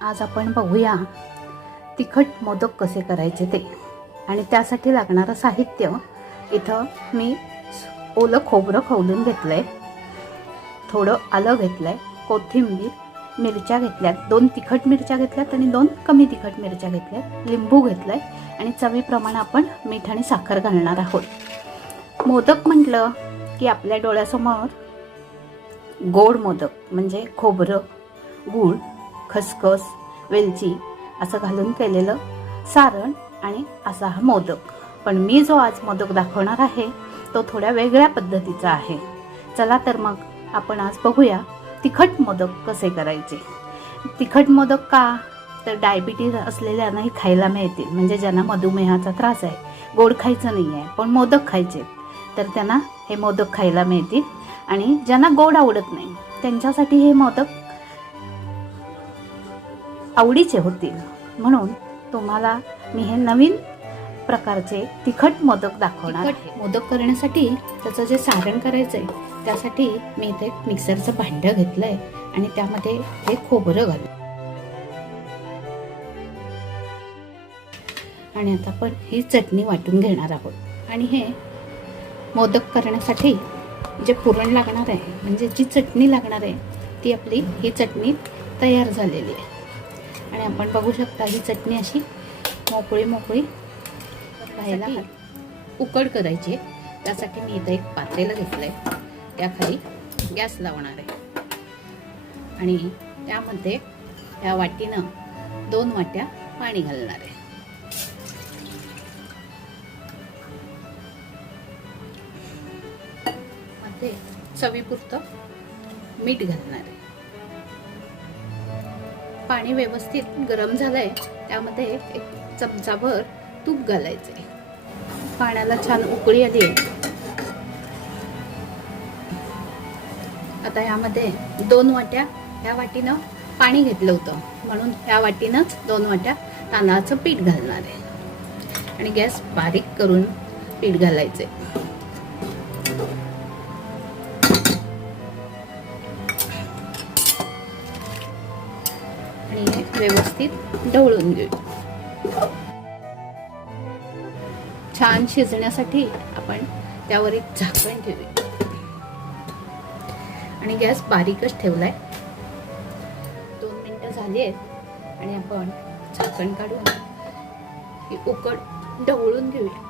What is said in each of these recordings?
आज आपण बघूया तिखट मोदक कसे करायचे ते। आणि त्यासाठी लागणारं साहित्य इथं मी ओलं खोबरं खवलून घेतलंय, थोडं आलं घेतलंय, कोथिंबीर, मिरच्या घेतल्यात, 2 तिखट मिरच्या घेतल्यात आणि 2 कमी तिखट मिरच्या घेतल्यात, लिंबू घेतलंय आणि चवीप्रमाणे आपण मीठ आणि साखर घालणार आहोत। मोदक म्हटलं की आपल्या डोळ्यासमोर गोड मोदक म्हणजे खोबरं, गूळ, खसखस, वेलची असं घालून केलेलं सारण आणि असा हा मोदक। पण मी जो आज मोदक दाखवणार आहे तो थोड्या वेगळ्या पद्धतीचा आहे। चला तर मग आपण आज बघूया तिखट मोदक कसे करायचे। तिखट मोदक का तर डायबिटीज असलेल्यांनाही खायला मिळतील, म्हणजे ज्यांना मधुमेहाचा त्रास आहे, गोड खायचं नाही आहे पण मोदक खायचे तर त्यांना हे मोदक खायला मिळतील। आणि ज्यांना गोड आवडत नाही त्यांच्यासाठी हे मोदक आवडीचे होतील, म्हणून तुम्हाला मी हे नवीन प्रकारचे तिखट मोदक दाखवणार आहे। मोदक करण्यासाठी त्याचं जे सारण करायचं आहे त्यासाठी मी इथे मिक्सरचं भांडं घेतलंय आणि त्यामध्ये हे खोबरं घालू आणि आता आपण ही चटणी वाटून घेणार आहोत। आणि हे मोदक करण्यासाठी जे पुरण लागणार आहे म्हणजे जी चटणी लागणार आहे ती आपली ही चटणी तयार झालेली आहे। आणि आपण बघू शकता ही चटणी अशी मोकळी मोकळी राहायला उकड करायची। त्यासाठी मी इथं एक पातेलं घेतलंय, त्याखाली गॅस लावणार आहे आणि त्यामध्ये या वाटीनं 2 वाट्या पाणी घालणार आहे। मध्ये चवीपुरतं मीठ घालणार आहे। पाणी व्यवस्थित गरम झालंय, त्यामध्ये 1 चमचाभर तूप घालायचे। पाण्याला छान उकळी आली आहे। आता यामध्ये 2 वाट्या ह्या वाटीनं पाणी घेतलं होतं म्हणून ह्या वाटीनंच 2 वाट्या तांदळाचं पीठ घालणार आहे आणि गॅस बारीक करून पीठ घालायचे आणि व्यवस्थित ढवळून घेऊ। छान शिजण्यासाठी आपण त्यावर एक झाकण ठेवूया आणि गॅस बारीकच ठेवलाय। 2 मिनिटं झाली आहेत आणि आपण झाकण काढून ही उकड ढवळून घेऊया।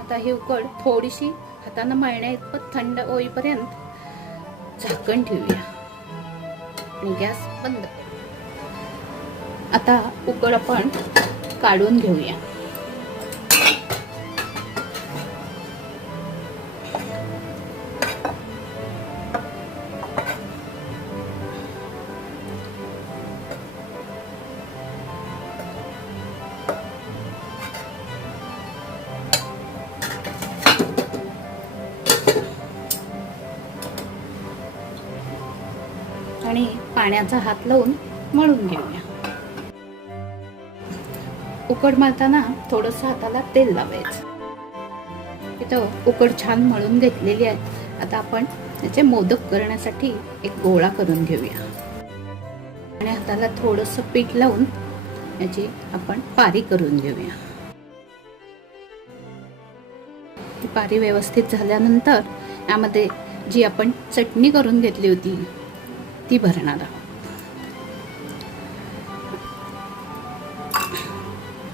आता ही उकड थोडीशी हाताने मळण्या इतपत थंड होईपर्यंत झाकण ठेवूया आणि गॅस बंद करू। आता उकड आपण काढून घेऊया। आणि पाण्याचा हात लावून मळून घेऊया। उकड मळताना थोडंसं हाताला तेल लावायचं। इथं उकड छान मळून घेतलेली आहे। आता आपण त्याचे मोदक करण्यासाठी एक गोळा करून घेऊया आणि हाताला थोडंसं पीठ लावून याची आपण पारी करून घेऊया। ही पारी व्यवस्थित झाल्यानंतर यामध्ये जी आपण चटणी करून घेतली होती ती भरणार आहोत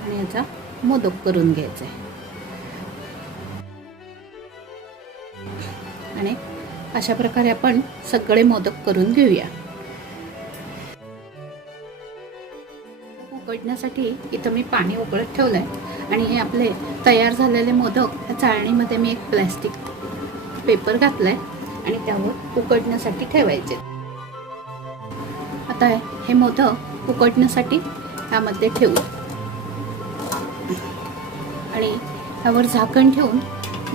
आणि याचा मोदक करून घ्यायचा आहे। आणि अशा प्रकारे आपण सगळे मोदक करून घेऊया। उकडण्यासाठी इथं मी पाणी उकळत ठेवलंय आणि हे आपले तयार झालेले मोदक या चाळणीमध्ये मी एक प्लास्टिक पेपर घातलाय आणि त्यावर उकडण्यासाठी ठेवायचे। आता हे मोदक उकडण्यासाठी यामध्ये ठेवू आणि त्यावर झाकण ठेवून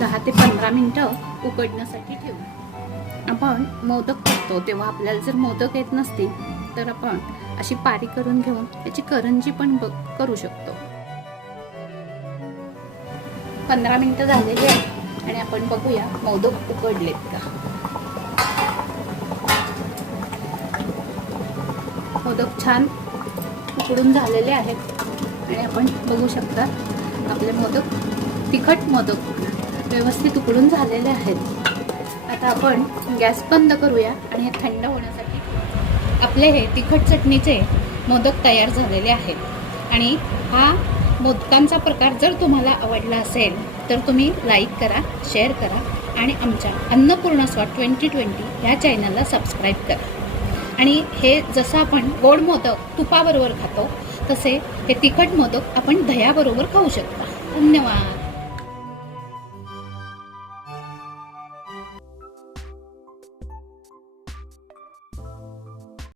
10 ते 15 मिनिटं उकडण्यासाठी ठेवू। आपण मोदक करतो तेव्हा आपल्याला जर मोदक येत नसतील तर आपण अशी पारी करून घेऊन याची करंजी पण करू शकतो। 15 मिनिटं झालेली आहे आणि आपण बघूया मोदक उकडलेत का। छान उकडून झालेले आहेत आणि आपण बघू शकता आपले मोदक, तिखट मोदक व्यवस्थित उकडून झालेले आहेत. आता आपण गॅस बंद करूया आणि हे थंड होण्यासाठी आपले हे तिखट चटणीचे मोदक तयार झालेले आहेत. आणि हा मोदकांचा प्रकार जर तुम्हाला आवडला असेल तर तुम्ही लाईक करा, शेअर करा आणि आमच्या अन्नपूर्णा-स्वाद 2020 ह्या चॅनलला सबस्क्राईब करा. आणि हे जसं आपण गोड मोदक तुपाबरोबर खातो तसे हे तिखट मोदक आपण दह्याबरोबर खाऊ शकता. धन्यवाद.